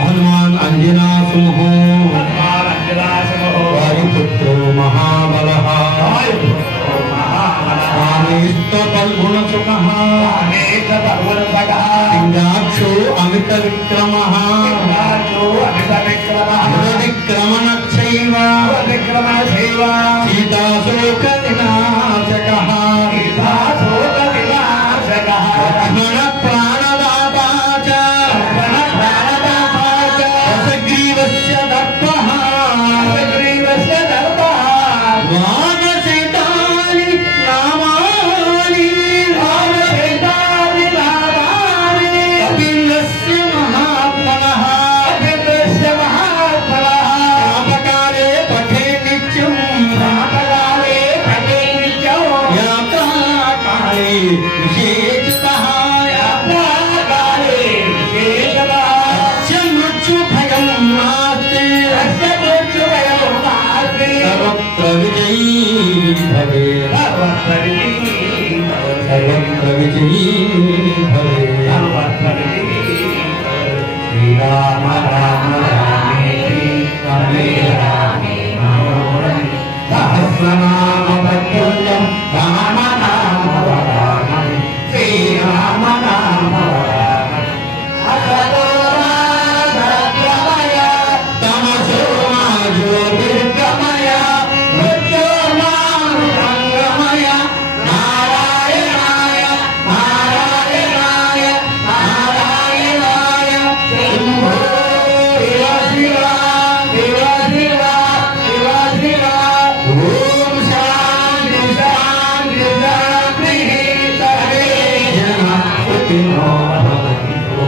हनुमान अंजना सुमहो वायुपुत्रो महाबलः कामेष्टफलगुणसुखः सिंहाक्षो अमित विक्रमः विक्रमणक्षैव सीताशोक विनाशकः लक्ष्मण प्राणदाता च रसग्रीवस्य दत्तः वानशैतानि नामानि कपिलस्य महात्मनः प्रातःकाले पठे नित्यं यात्राकाले विशेषतः अस्य मृत्युभयं नास्ति सर्वत्र विजयी भवेत् सर्वत्र विजयी भवेत् श्रीराम राम रामेति रमे रामे मनोरमे सहस्रनाम तत्तुल्यं राम नाम वरानने श्रीराम नाम वरानने असतो मा सत्यमय तमसो मा ज्योतिर्गमय मृत्योर्मामृतङ्गमय नारायणाय नारायणाय नारायणाय शम्भो शिव शिव शिव शिव शिव शिव ॐ शान्ति शान्ति शान्तिः सर्वे जनाः सुखिनो भवन्तु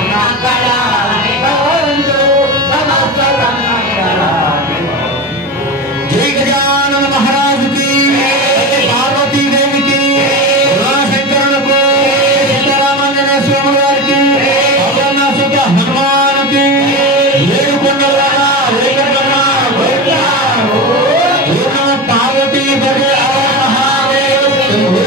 समस्तमङ्गलानि भवन्तु समस्तमङ्गलानि भवन्तु। जय गजानन महाराज की, पार्वती देवी की, शंकर को, सीतारामांजनेय स्वामी वारी की, अवनासुत हनुमान की, वेणुगोपाल वेंकटरमण गोविंदा, ओम पार्वती देवी हर महादेव शंभो